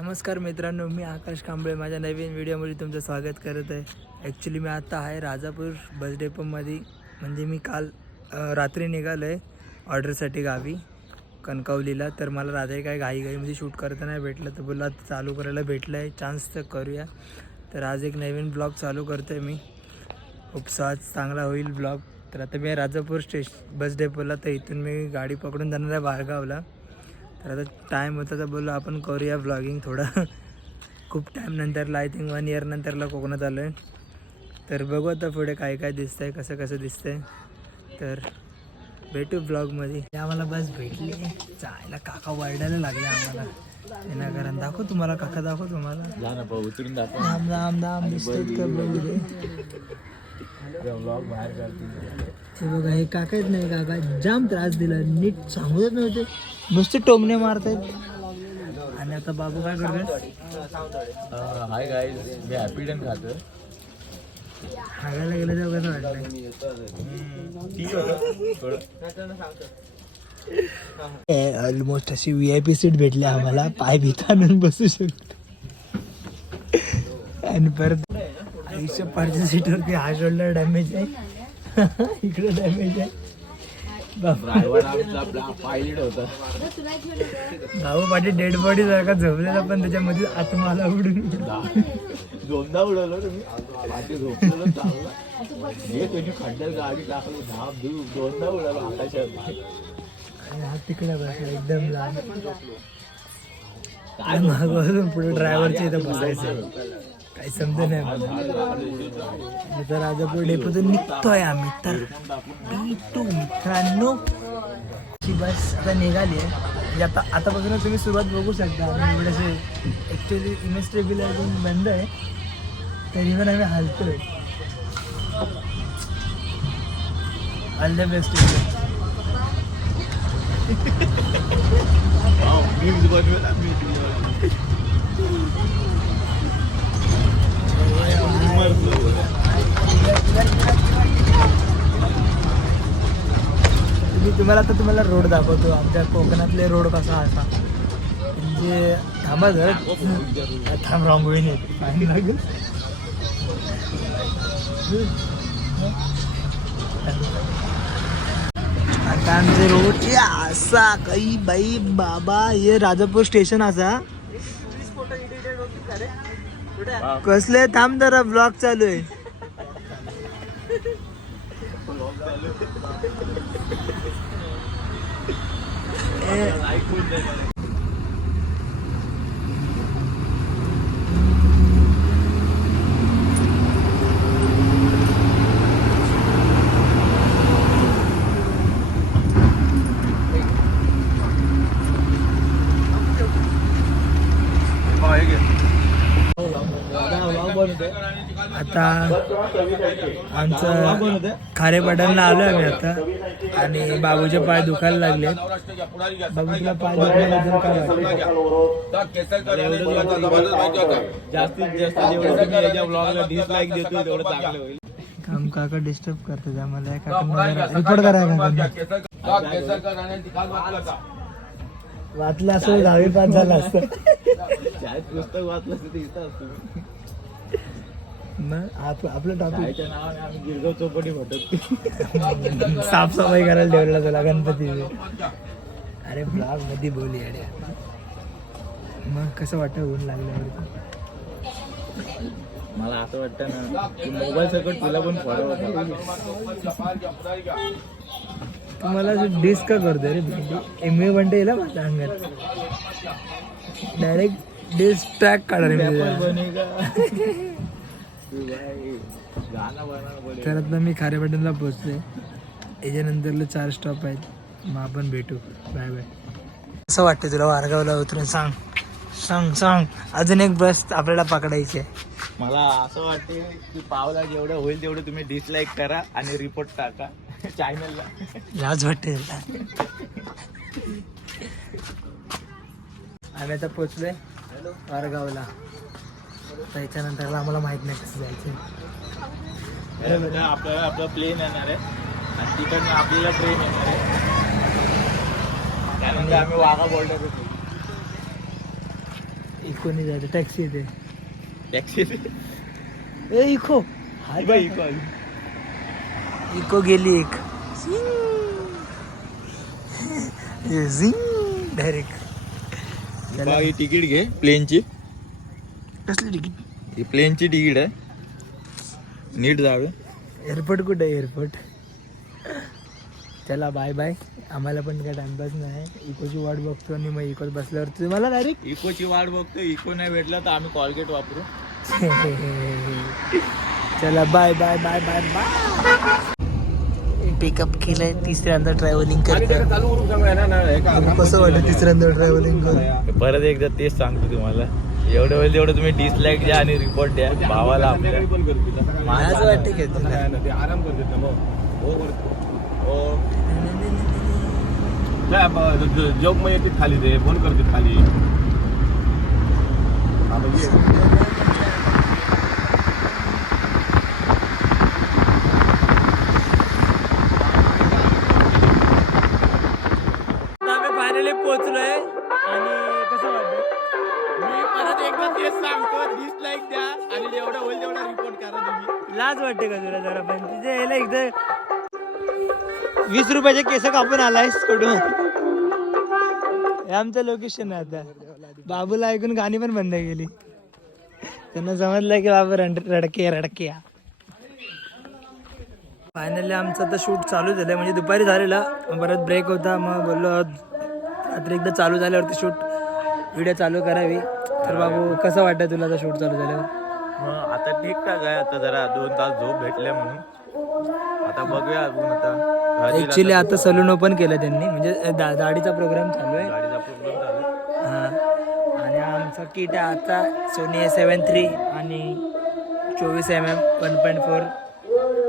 नमस्कार मित्रांनो मी आकाश कांबळे. माझ्या नवीन व्हिडिओमध्ये तुमचं स्वागत करत आहे. ॲक्च्युली मी आत्ता आहे राजापूर बस डेपोमध्ये म्हणजे मी काल रात्री निघालो आहे ऑर्डरसाठी गावी कणकवलीला. तर मला रात्री काय घाई घाईमध्ये शूट करता नाही भेटलं. तर बोला चालू करायला भेटलं आहे चान्स तर करूया. तर आज एक नवीन ब्लॉग चालू करतो आहे मी उपसाज चांगला होईल ब्लॉग तर आता मी राजापूर स्टेश बस डेपोला तर इथून मी गाडी पकडून जाणार आहे बारगावला. तर आता टाईम होता तर बोललो आपण करूया ब्लॉगिंग थोडं. खूप टाईम नंतरला आय थिंक वन इयर नंतरला कोकणात आलो आहे तर बघू आता पुढे काय काय दिसतंय कसं कसं दिसतंय. तर भेटू ब्लॉगमध्ये आम्हाला बस भेटली. जायला काका वरडायला लागले आम्हाला. विनाकारण दाखव तुम्हाला काका दाखव तुम्हाला. उतरून दाखव. दिसतात का बघू दे ते बघा हे काकाच नाही काका जाम त्रास दिला. नीट सांगूच नव्हते. नुसते टोमणे मारतायत. आणि आता बाबू काय करतोय? हाय गाईज मी हॅपीडन खातो हागायला गेलं तेव्हा कसं वाटलं ऑलमोस्ट अशी व्ही आय पी सीट भेटली आम्हाला. पाय भितानून बसू शकतो. आणि परत आयुष्य पाठच्या सीटवरती हा शोल्डर डॅमेज आहे इकडे डॅमेज आहे भाऊ पाठी डेड बॉडी सारखा झोपलेला पण त्याच्यामध्ये आत्माला उडून दोनदा उडवलं तुम्ही हे गाडी टाकली. दोनदा आकाशात. आणि हात तिकडे बसला एकदम लहान काय मागवरून पुढे ड्रायव्हरच्या इथं बसायचं. काही समज नाही मला. तर राजापूर डेपोतून निघतोय आम्ही. तर टू मित्रांनो ची बस आता निघाली आहे. म्हणजे आता आतापासून तुम्ही सुरुवात बघू शकता. आम्ही एवढेसे ॲक्च्युली इमेस्टेबल अजून बंद आहे. तरी पण आम्ही हलतोय. ऑल द बेस्ट मी मी तुम्हाला तर तुम्हाला रोड दाखवतो. आमच्या कोकणातले रोड कसा असा. म्हणजे थांबा जर. थांब रांगोळी नाही लागेल. आता आमचे रोड असा काही बाई बाबा हे राजापूर स्टेशन असा. कसले थांब जरा ब्लॉक चालू आहे. ए, आता आमचं खारे बटनला आलो आम्ही आता. आणि बाबूचे पाय दुखायला लागले बाबूच्या पाय दुखल्याबद्दल जास्तीत जास्त काम काका डिस्टर्ब करतात. आम्हाला काका रिपोर्ट करा वाचलं असं दहावी पास झालं असतं. शाळेत पुस्तक वाचलं असतं ते इथं असतं. आपलं नावाने आम्ही गिरगाव चौपटी भटकतो. साफसफाई करायला ठेवला तुला गणपतीचे अरे ब्लॉगमध्ये बोली अरे. मग कसं वाटतं ऊन लागल्यावर? मला असं वाटतं ना मोबाईल सकट तुला पण फॉलो तुम्हाला डिस्क का करतो रे? एम ए म्हणते येईल माझ्या अंगात. डायरेक्ट डिस्क ट्रॅक काढा रे मी तुझ्या. गाणं बनाना पडेल तर आता मी खारेपाटणला पोहोचलोय. याच्यानंतरला चार स्टॉप आहेत. मग आपण भेटू. बाय बाय कसं वाटतं तुला वारगावला उतरून? सांग. सांग सांग. अजून एक बस आपल्याला पकडायची आहे. मला असं वाटते की पावला जेवढं होईल तेवढं तुम्ही डिसलाईक करा आणि रिपोर्ट टाका. चॅनलला लाज वाटते आम्ही आता पोचलोय वारगावला. त्याच्यानंतर आम्हाला माहीत नाही कसं जायचं. आपल्याला आपलं प्लेन येणार आहे. आणि तिकडनं आपल्याला ट्रेन येणार आहे. त्यानंतर आम्ही वाघा बॉर्डर इकोनी जायचं टॅक्सी येते. टॅक्सी ए इको. हा इको गेली एक. डायरेक्ट तिकीट घे प्लेनची कसली तिकीट? ही प्लेनची तिकीट आहे. नीट जावे. एअरपोर्ट कुठे आहे? एअरपोर्ट. चला बाय बाय आम्हाला पण काय टाइमपास नाही. इकोची वाट बघतो आणि मग इकोत बसल्यावर तुम्हाला डायरेक्ट इकोची वाट बघतो इको नाही भेटला तर आम्ही कॉलगेट वापरू. चला bye bye bye bye bye pickup केलंय तिसऱ्यांदा ट्रॅव्हलिंग करतोय. कसं वाटतं तिसऱ्यांदा ट्रॅव्हलिंग करून? परत एकदा तेच सांगतो तुम्हाला. एवढं वेळ तेवढं तुम्ही डिसलाईक द्या आणि रिपोर्ट द्या. भावाला आपल्या आज वाटते का तुला आराम करते ना मग. हो हो. जॉब मग येते खाली ते फोन करते खाली. हा, मग ये. वाटते का तुला जरा? पण तिथे यायला एकदा वीस रुपयाचे केस कापून आलायस कुठून हे आमचं लोकेशन आहे आता. बाबूला ऐकून गाणी पण बंद केली. त्यांना समजलं की बाबू रड रडके रडके फायनली आमचं आता शूट चालू झालं म्हणजे दुपारी झालेला. परत ब्रेक होता. मग बोललो रात्री एकदा चालू झाल्यावरती शूट व्हिडिओ चालू करावी. तर बाबू कसं वाटतं तुला आता शूट चालू झाल्यावर? मग आता ठीकठाक आहे आता जरा दोन तास झोप भेटल्या म्हणून. आता बघूया अजून आता. ऍक्च्युली आता आता सलून ओपन केलं त्यांनी. म्हणजे दा- दाढीचा प्रोग्राम चालू आहे. गाडीचा प्रॉब्लेम झाला हा. आणि आमचा किट आहे आता सोनी ए सेवन थ्री आणि चोवीस M M one point four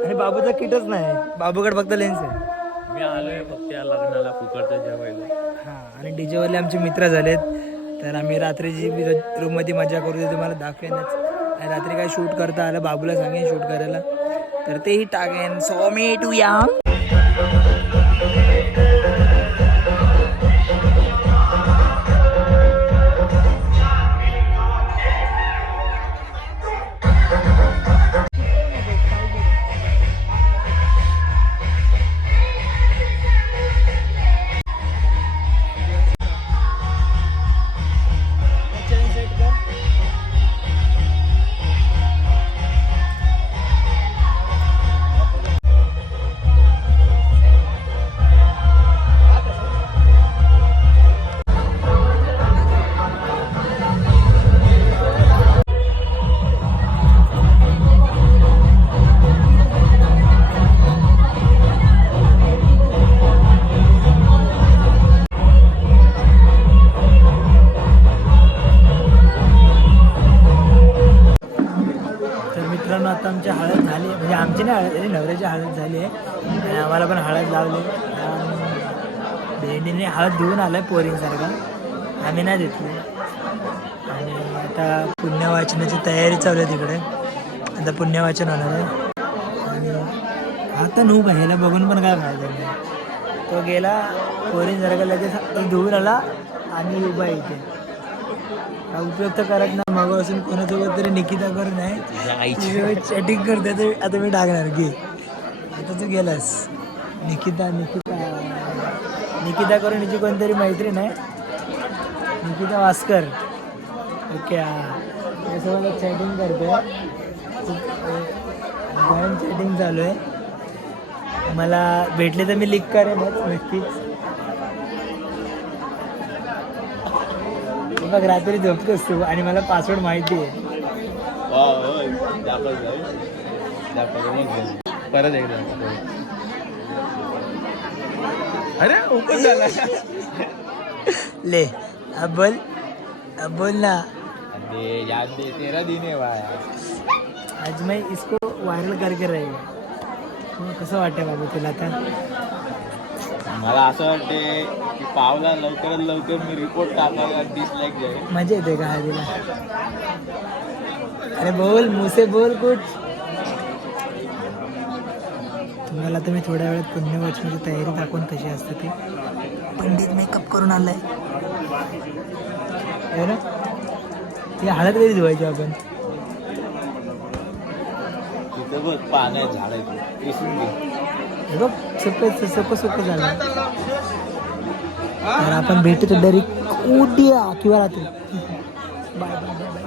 आणि बाबूचा किटच नाही बाबूकडे फक्त लेन्स आहे. मी आलोय फक्त या लग्नाला फुकटचं जेवायला. हा. आणि DJ वाले आमचे मित्र झालेत. तर आम्ही रात्रीची रूममध्ये मजा करू ते तुम्हाला दाखवेनच. रात्री काय शूट करता आलं? बाबूला सांगेन शूट करायला. तर तेही टाकेन. सो मी टू या. आहे हळद नवऱ्याची हळद झाली आहे. आणि आम्हाला पण हळद लावली. भेंडीने हळद धुवून आलं आहे पोरींसारखं. आम्ही नाही देतो. आणि आता पुण्यवाचनाची तयारी चालू आहे तिकडे. आता पुण्यवाचन होणार आहे. आणि आता नू का ह्याला बघून पण काय फायदा नाही. तो गेला पोरींसारखा लगेच धुवून आला आणि उभा इथे. उपयोग तर करत नाही मग असून कोणासोबत तरी निकिता करून आहे चॅटिंग करते तर आता मी टाकणार घे. आता तू गेलास. निकिता निकिता. निकिता करून हिची कोणतरी मैत्रीण आहे. निकिता वास्कर. ओके त्याच्यासोबत चॅटिंग करते. चॅटिंग चालू आहे. मला भेटले तर मी लिक करेनच नक्कीच बघ रात्री झोपतोस तू आणि मला पासवर्ड माहिती आहे. परत एकदा. अरे ओपन झाला. ले अब बोल अब बोल ना. अरे याद दे तेरा दिन है भाई. आज मैं इसको वायरल करके रहेगा मग कसं वाटतं बाबू तुला आता? मला असं वाटते की पावला लवकरात लवकर मी रिपोर्ट टाकायला डिसलाईक जाईल मजा येते का हळदीला अरे बोल मुसे बोल कुठ? तुम्हाला तर मी थोड्या वेळात पुण्यवाचनाची तयारी दाखवून कशी असते ते. पंडित मेकअप करून आलाय. है ना? ती हळद कधी धुवायची आपण? तिथं बघ पाण्यात झाडायचं घे. हे बघ. सगळं सगळं सुख झालं. तर आपण भेटतो तर उद्या किंवा रात्री. Bye bye bye.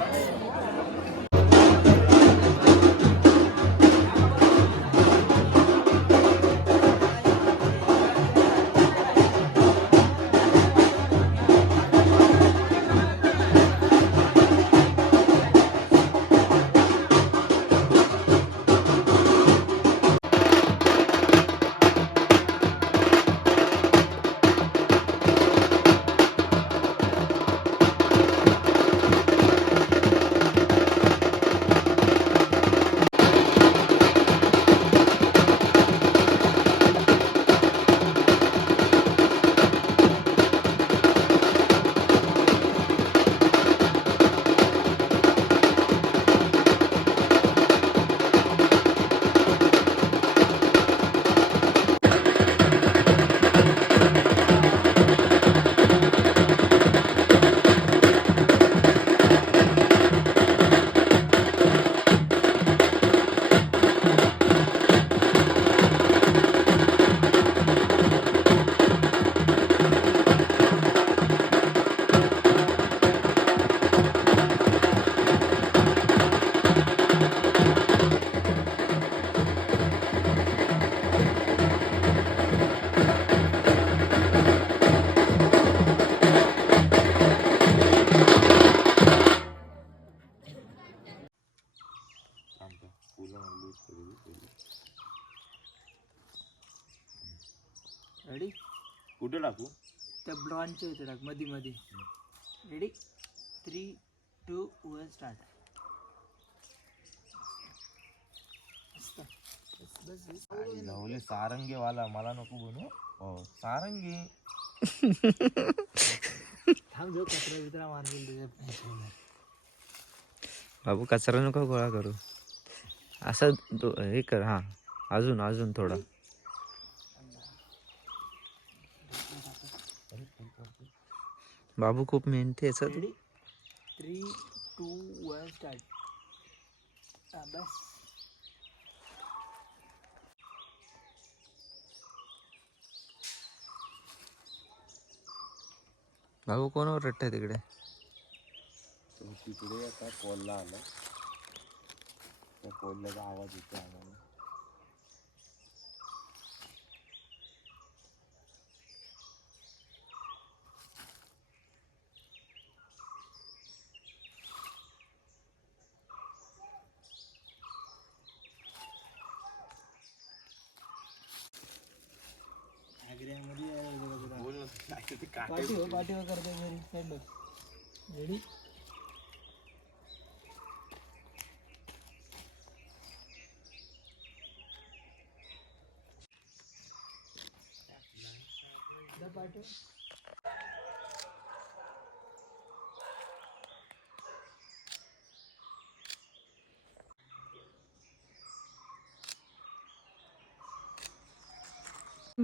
मध्ये मध्ये ready three two one start लावले सारंगी वाला मला नको बनू हो सारंगी. थांब जो कचरा बिचरा मारतील तुझ्या बाबू कचरा नको गोळा करू. असं हे कर हा. अजून अजून थोडा. बाबू खूप मेहनती आहे sir. Ready three two one start बस. बाबू कोणावर रट्ट तिकडे? तिकडे आता कोल्हा आला त्या कोल्ह्याचा आवाज येतो आम्हाला. पाठीवर पाठीवर करतो घरी. साईड बघ रेडी?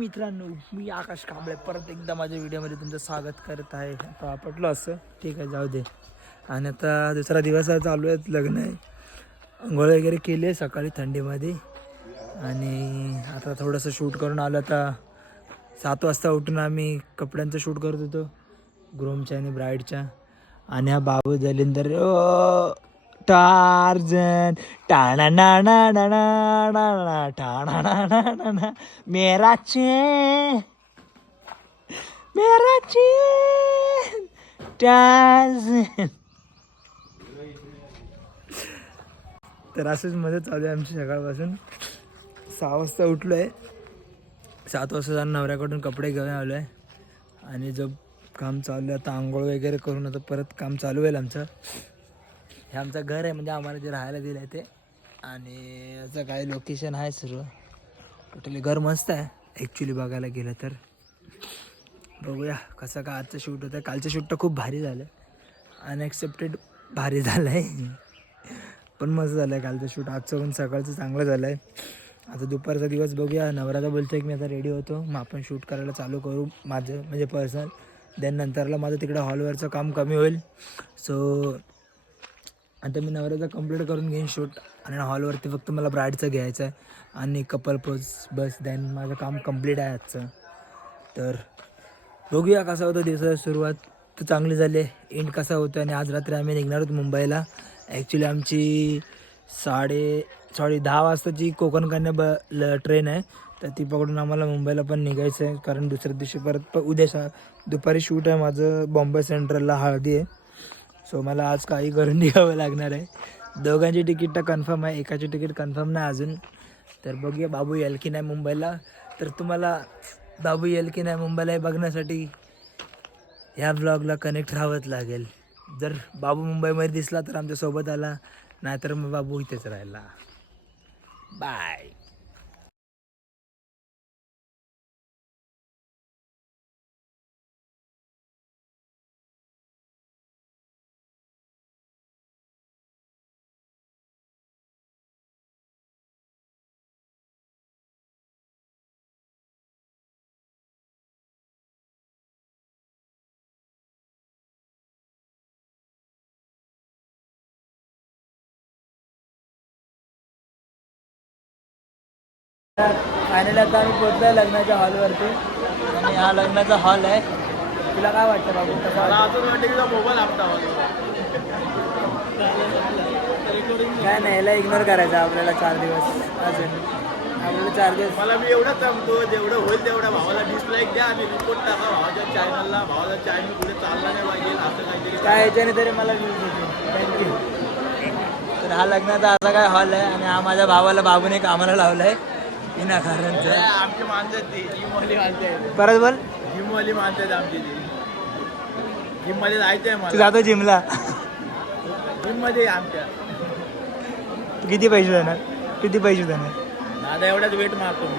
मित्रांनो मी आकाश कांबळे परत एकदा माझ्या व्हिडिओमध्ये तुमचं स्वागत करत आहे. आता पटलं असं. ठीक आहे जाऊ दे. आणि आता दुसरा दिवस चालू आहे लग्न. आहे आंघोळ वगैरे केली आहे सकाळी थंडीमध्ये. आणि आता थोडंसं शूट करून आलं आता. सात वाजता उठून आम्ही कपड्यांचं शूट करत होतो. ग्रोमच्या आणि ब्राईडच्या आणि हा बाबू जलिंदर ओ! टार्जन टाणा ना ना ना ना ना ना टाणा ना ना ना ना मेरा चैन मेरा चैन टार्जन तर असंच मदत चालू आहे आमची सकाळपासून. सहा वाजता उठलो आहे सात वाजता जाऊन नवऱ्याकडून कपडे घेऊन आलो आहे आणि जो काम चालू आहे आता आंघोळ वगैरे करून आता परत काम चालू होईल आमचं. हे आमचं घर आहे म्हणजे आम्हाला जे राहायला दिलं आहे ते. आणि याचं काय लोकेशन आहे सर्व टोटली घर मस्त आहे. ॲक्च्युली बघायला गेलं तर. बघूया कसं काय आजचं शूट होतं कालचं शूट तर खूप भारी झालं. अनएक्सेप्टेड भारी झालं आहे पण मस्त झालं आहे कालचं शूट आजचं पण सकाळचं चांगलं झालं आहे आता दुपारचा दिवस बघूया. नवराचा बोलतो की मी आता रेडी होतो. मग आपण शूट करायला चालू करू माझं म्हणजे पर्सनल देन नंतरला माझं तिकडं हॉलवरचं काम कमी होईल. सो आता मी नवऱ्याचा कंप्लीट करून घेईन शूट आणि हॉलवरती फक्त मला ब्राईडचं घ्यायचं आहे आणि कपल पोज बस देन माझं काम कंप्लीट आहे आजचं. तर बघूया कसा होता दिवसाची सुरुवात. तर चांगली झाली. आहे एंड कसा होतो आणि आज रात्री आम्ही निघणार आहोत मुंबईला. ॲक्च्युली आमची साडे सॉरी दहा वाजताची कोकण कन्या ब ल ट्रेन आहे. तर ती पकडून आम्हाला मुंबईला पण निघायचं आहे कारण दुसऱ्या दिवशी परत प उद्या दुपारी शूट आहे माझं. बॉम्बे सेंट्रलला हळदी आहे. सो मला आज काही करून निघावं लागणार आहे. दोघांची तिकीट तर कन्फर्म आहे. एकाची तिकीट कन्फर्म नाही अजून. तर बघूया बाबू येईल की नाही मुंबईला. तर तुम्हाला बाबू येईल की नाही मुंबईला हे बघण्यासाठी ह्या ब्लॉगला कनेक्ट राहावंच लागेल. जर बाबू मुंबईमध्ये दिसला तर आमच्यासोबत आला. नाहीतर मग बाबू इथेच राहिला. बाय फायनली आता आम्ही पोहोचलोय लग्नाच्या हॉलवरती. आणि हा लग्नाचा हॉल आहे. तुला काय वाटतं बाबू? कसा मोबाईल काय नाही याला इग्नोर करायचं आपल्याला चार दिवस. अजून. आपल्याला चार दिवस. मला मी एवढंच सांगतो जेवढं होईल तेवढ्या भावाला डिसलाईक द्या आणि रिपोर्ट टाका भावाच्या चॅनलला भावाचा चॅनल पुढे चालला नाही पाहिजे असं काहीतरी काय याच्याने तरी मला व्ह्यूज होते थँक्यू तर हा लग्नाचा असा काय हॉल आहे आणि हा माझ्या भावाला बाबूने कामाला लावला आहे विनाकारणचं आमची माणसं आहेत ती. जिमवाली माणसं आहेत. परत बोल. जिमवाली माणसं आहेत आमची ती. जिममध्ये जायचं आहे तू मला जातो जिमला. जिममध्ये आमच्या. तू किती पैसे देणार? किती पैसे देणार? दादा एवढाच वेट मारतो मी.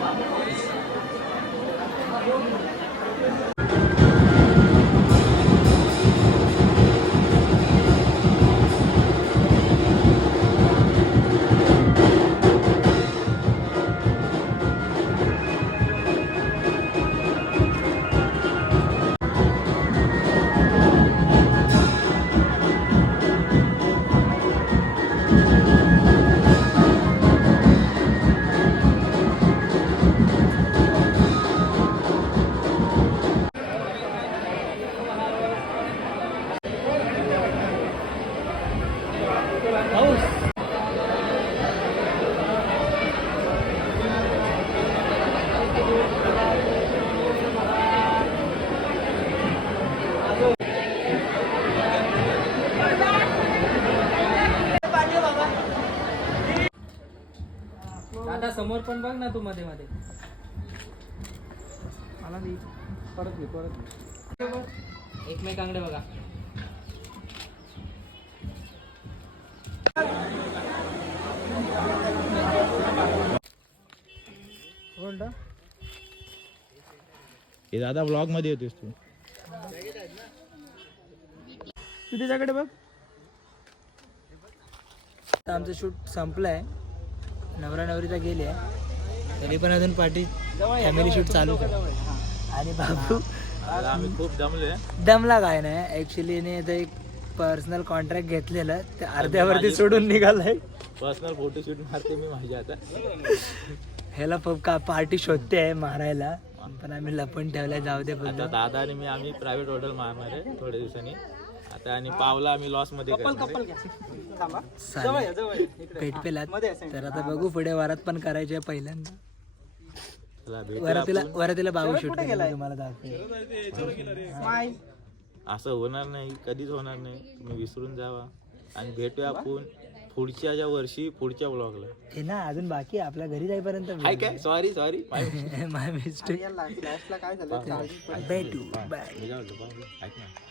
पण बघ ना तू मध्ये मध्ये. मला नाही. परत घे परत एकमेकांकडे बघा. हे दादा ब्लॉगमध्ये येतोस तू. तू त्याच्याकडे बघ. आता आमचं शूट संपलं आहे नवरा नवरीचा गेले तरी पण अजून पार्टी फॅमिली शूट चालू आहे. आणि बाबू आम्ही खूप जमले दमला काय नाही. ॲक्च्युली एक पर्सनल कॉन्ट्रॅक्ट घेतलेलं. ते अर्ध्यावरती सोडून निघालंय. पर्सनल फोटोशूट मारते मी माझ्या आता. ह्याला का पार्टी शोधते आहे मारायला. पण आम्ही लपून ठेवलाय. जाऊ दे दादा आणि मी आम्ही प्रायव्हेट हॉटेल मारणार आहे थोड्या दिवसांनी. आता आणि पावला आम्ही लॉसमध्ये करणार. आहे. चालेल. पेटपेलात तर आता बघू पुढे वरात पण करायची आहे पहिल्यांदा. चला भेटू वरातीला वरातीला बाबू शूट केला तुम्हाला दाखवेल. असं होणार नाही कधीच होणार नाही. तुम्ही विसरून जावा. आणि भेटूया आपण पुढच्या ज्या वर्षी पुढच्या ब्लॉगला हे ना अजून बाकी आहे. आपल्या घरी जाईपर्यंत काय? सॉरी सॉरी माय मिस्टेक भेटू बाय. ऐक ना.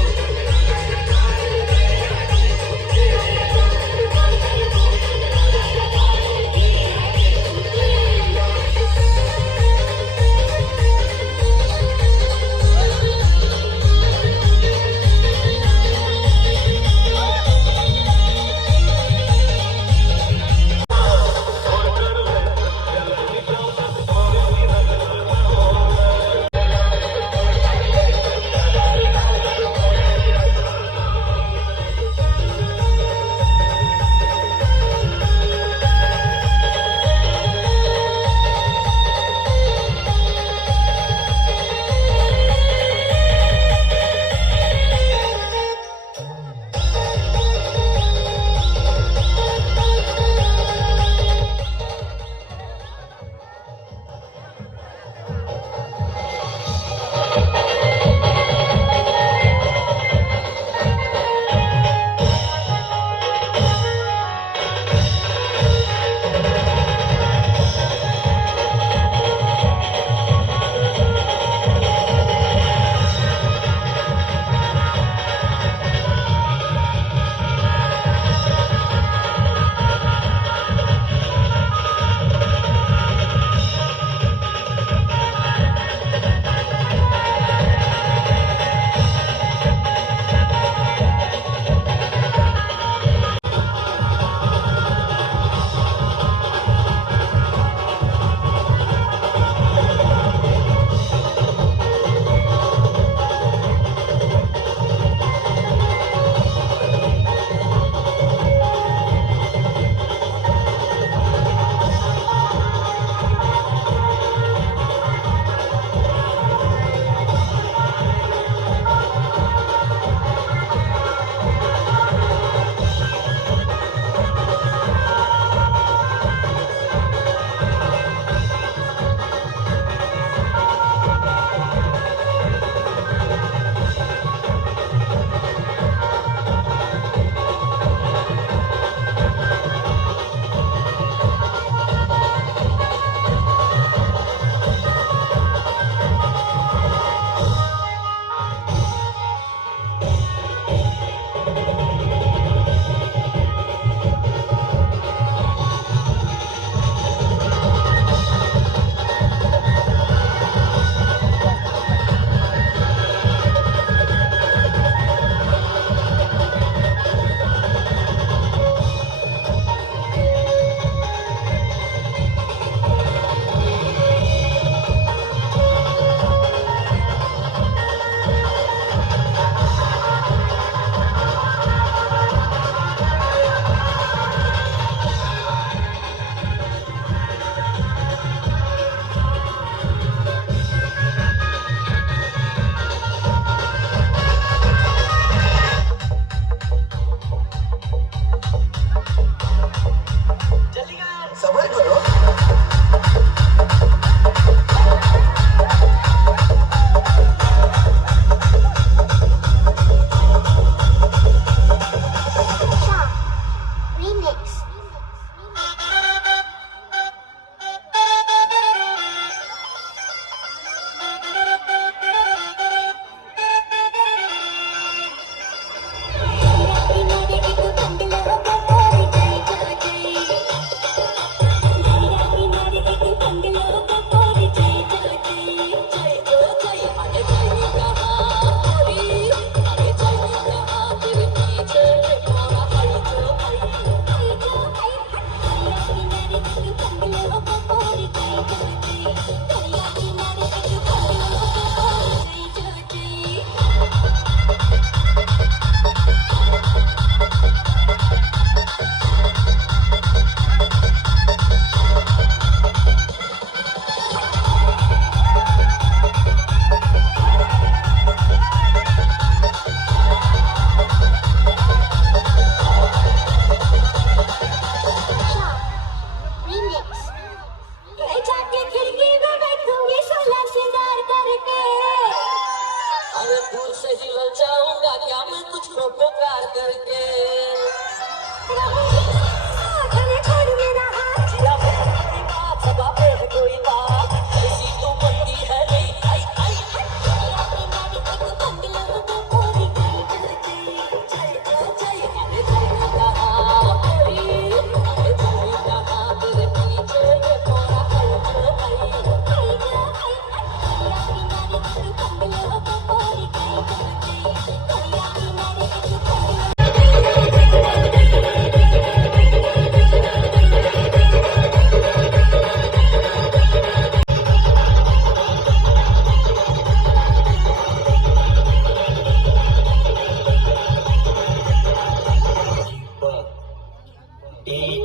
y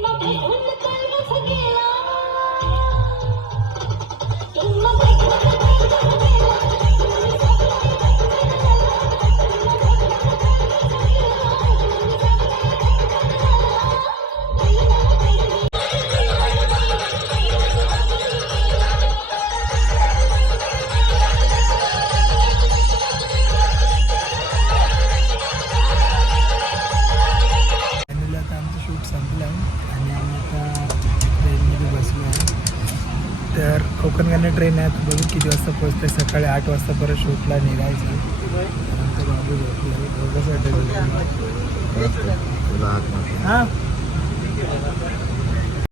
वाजता सकाळी आठ वाजता परत शूटला निघायचं. नंतर हां?